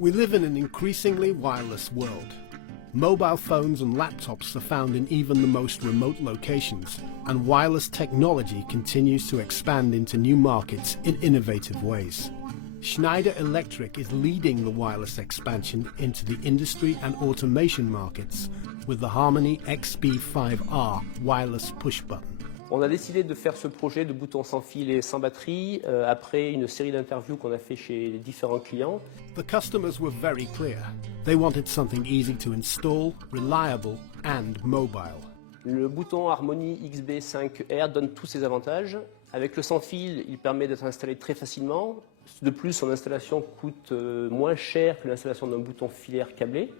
We live in an increasingly wireless world. Mobile phones and laptops are found in even the most remote locations, and wireless technology continues to expand into new markets in innovative ways. Schneider Electric is leading the wireless expansion into the industry and automation markets with the Harmony XB5R Wireless Pushbutton. On a décidé de faire ce projet de boutons sans fil et sans batterie après une série d'interviews qu'on a fait chez différents clients. The customers were very clear. They wanted something easy to install, reliable and mobile. Le bouton Harmony XB5R donne tous ses avantages. Avec le sans fil, il permet d'être installé très facilement. De plus, son installation coûte moins cher que l'installation d'un bouton filaire câblé.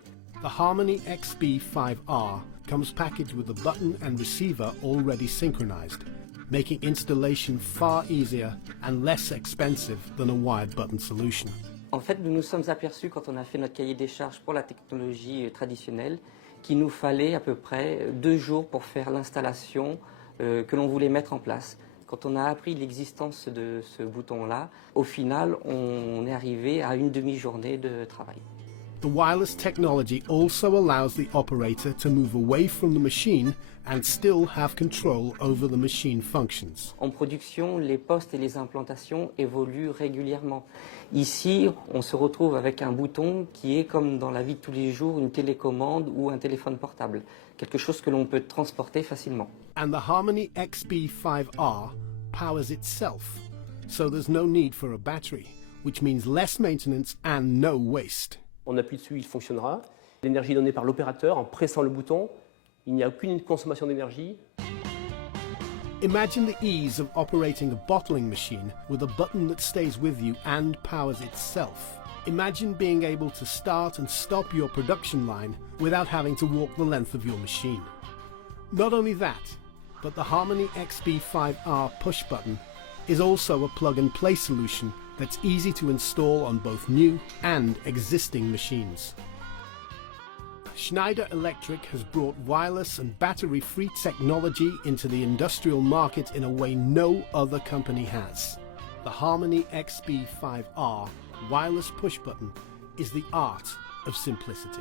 The Harmony XB5R comes packaged with a button and receiver already synchronized, making installation far easier and less expensive than a wired button solution. En fait, nous nous sommes aperçus quand on a fait notre cahier des charges pour la technologie traditionnelle qu'il nous fallait à peu près 2 jours pour faire l'installation que l'on voulait mettre en place. Quand on a appris l'existence de ce bouton-là, au final, on est arrivé à une demi-journée de travail. The wireless technology also allows the operator to move away from the machine and still have control over the machine functions. En production, les postes et les implantations évoluent régulièrement. Ici, on se retrouve avec un bouton qui est comme dans la vie de tous les jours une télécommande ou un téléphone portable, quelque chose que l'on peut transporter facilement. And the Harmony XB5R powers itself, so there's no need for a battery, which means less maintenance and no waste. On appuie dessus, il fonctionnera. L'énergie donnée par l'opérateur en pressant le bouton, il n'y a aucune consommation d'énergie. Imagine the ease of operating a bottling machine with a button that stays with you and powers itself. Imagine being able to start and stop your production line without having to walk the length of your machine. Not only that, but the Harmony XB5R push button is also a plug-and-play solution that's easy to install on both new and existing machines. Schneider Electric has brought wireless and battery-free technology into the industrial market in a way no other company has. The Harmony XB5R wireless push button is the art of simplicity.